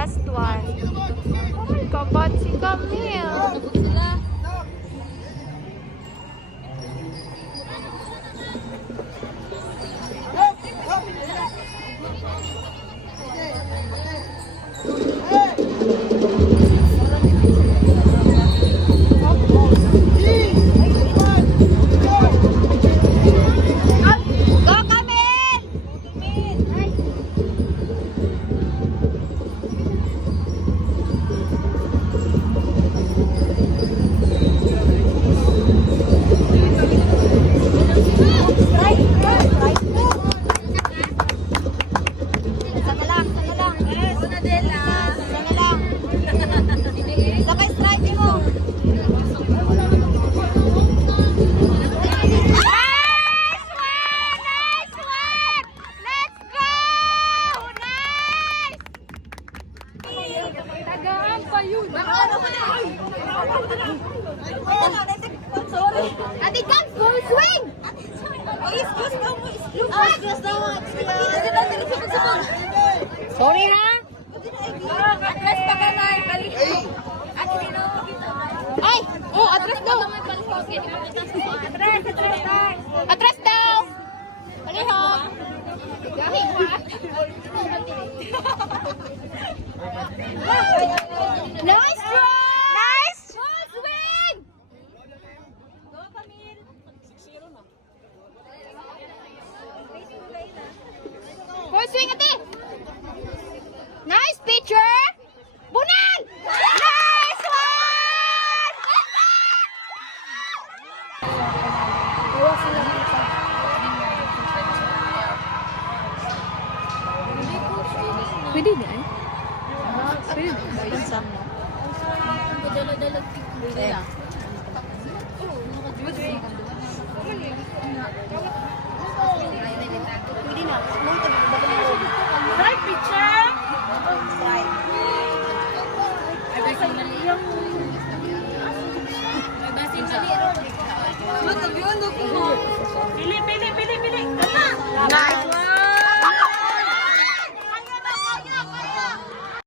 Last one. Oh my God, si Camille. Ate Jam, full swing! Sorry ha? Atras pa ka na. Ay! Oh, atras daw! Atras daw! Paliho! Gahi ha? Nice run! Nice! Full swing! Full swing ate! Nice picture! Bunan! Nice one! Pwede na eh. Pwede na. Dala-dala. Pwede na. Pwede na.